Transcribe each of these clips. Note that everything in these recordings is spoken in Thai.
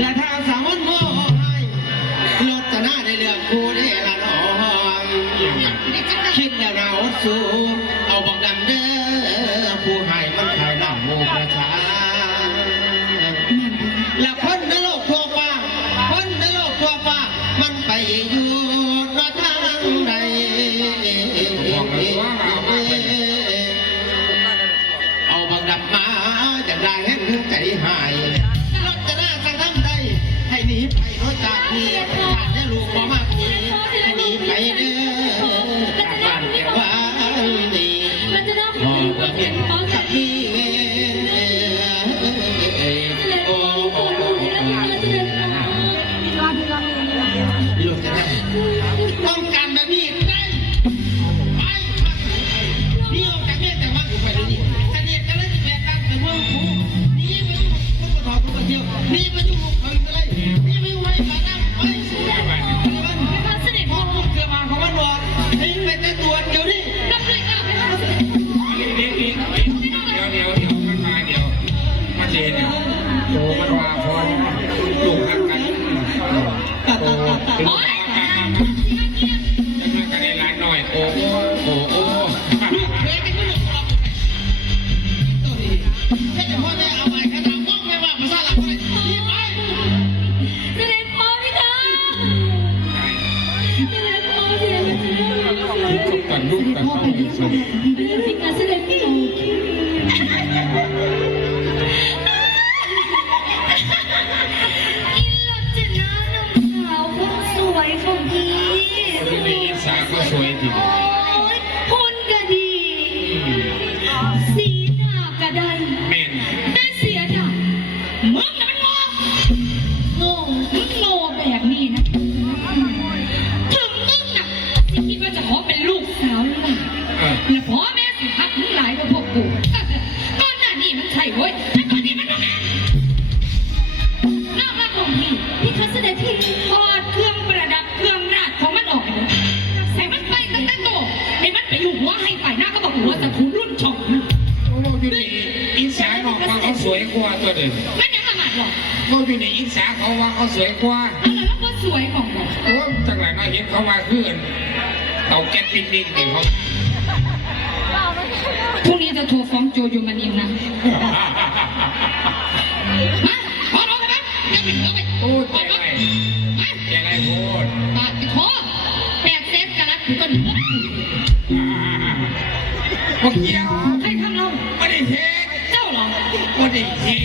และทางสาวมันโม่ให้รถจะหน้าได้เลือกคู่ได้ละน้องคิดแล้วหนาสู้เอาบอกดำเด้อผู้ให้มันขายหน้าหมูประชาและคนในโลกทั่วฟ้าคนในโลกทั่วฟ้ามันไปอยู่นอทางใด เดิมไม่ได้ขนาดหรอกเขาอยู่ในอิสาเขาว่าเขาสวยกว่าเอาล่ะแล้วก็สวยของเราโอ้ยจังหวะน้อยเห็นเขามาขึ้นเต่าแก๊สปิกนิกเองเขาพรุ่งนี้จะโทรฟ้องโจยูมานินนะมาขอร้องกันนะอย่าไปเหนือไปโอ้ใจไรใจไรโคตรปาดไปขอแปดเซฟกันละกูก็หนีพวกเกี่ยวใครทำเราไม่ได้เห็นเจ้าเหรอไม่ได้เห็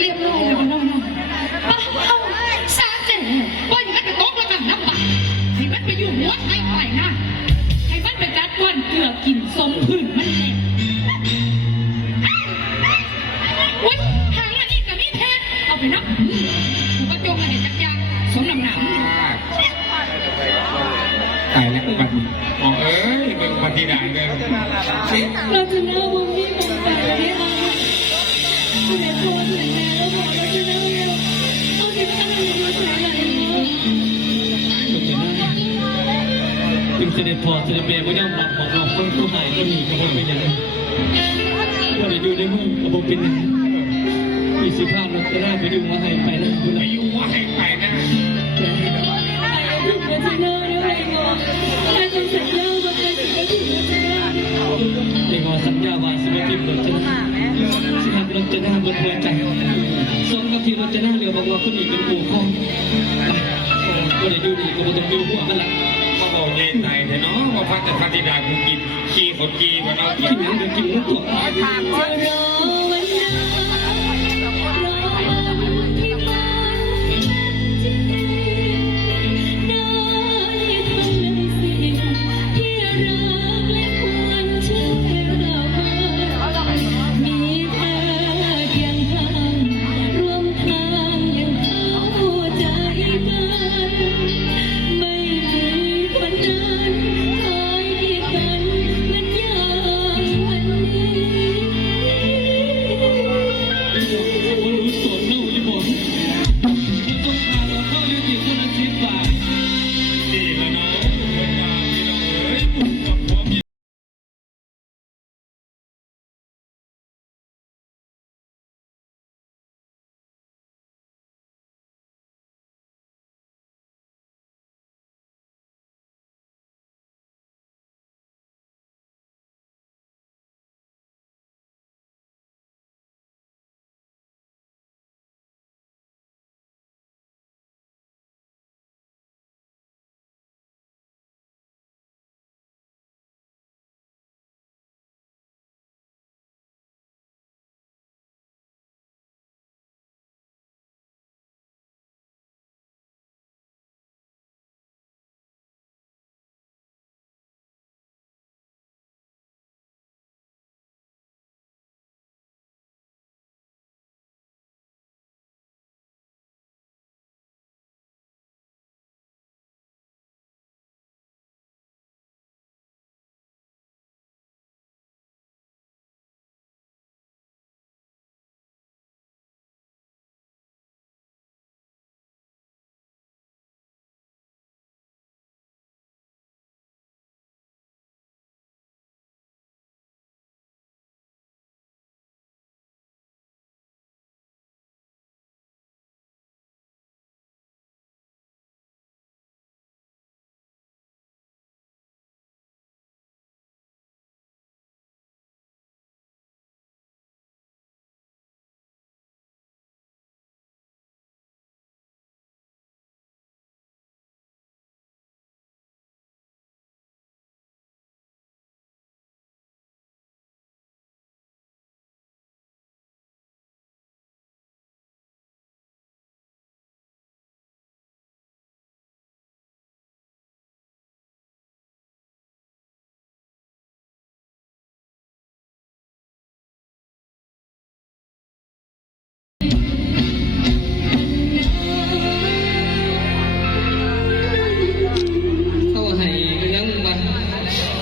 เรียบร้อยแล้วน้องๆป้าเอาซาเจ๋ว่าอย่างนั้นจะตกแล้วกันน้ำปากให้มันไปอยู่หัวให้ไปนะให้มันไปกัดก้อนเกลือกินสมพื้นมันแน่อุ้ยทางอันนี้กับมีเทศเอาไปนับกูก็จงมาเห็นจักรยานสมน้ำหนักตายแล้วบัดนี้อ๋อเอ้ยเบิ่งปฏิดาเลยเราจะเล่าว่าพี่ผมไปไม่เอาคุณแม่โทรถึงแม่แล้ว เสด็จพอเสด็จเบก็ย่อมบอกบอกเราคนผู้หายก็มีกับคนเป็นอย่างนั้นว่าได้อยู่ในมือกับผมเป็นอย่างนั้นมีสิภาพเราจะได้ไปอยู่าให้ไปนะคุณไปนะอยู่ว่าให้ไปนะเราจะเล่าเรื่องอะไรก่อนเราจะสัญญาว่าจะไม่ถึงเราจะเล่าในงอสัญญาว่าสิบทิมรถจะน่าสิทำรถจะน่าบนหัวใจสมกับที่รถจะน่าเรือบอกว่าคนนี้เป็นปู่ของก็ได้อยู่ดีก็ไม่ต้องอยู่หัวมันละ บอกเย็นใจเถอะเนาะว่าพักแต่ปฏิดากูกินขี้คนขี้ว่าเรากิกินนยังเดือกินแล้วตัว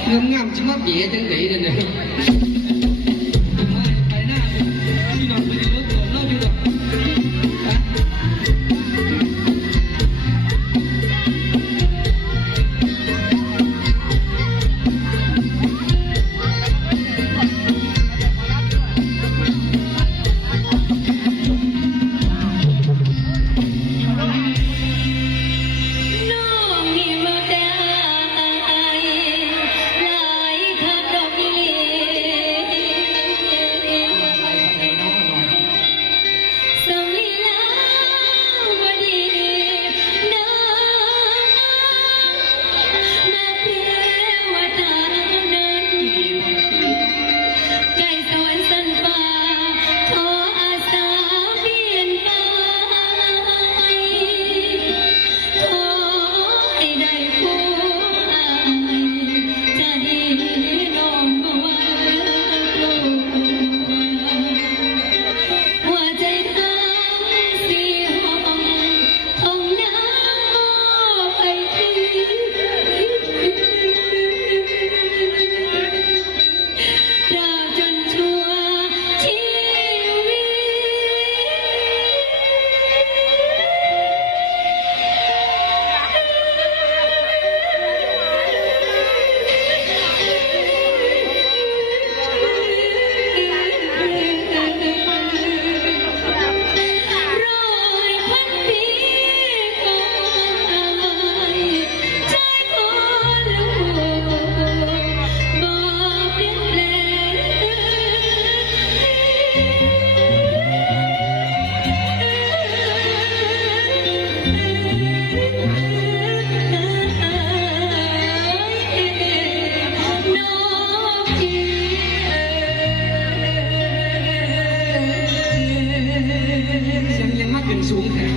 เรื่องงามชอบเย่จังไหนเนี่ย will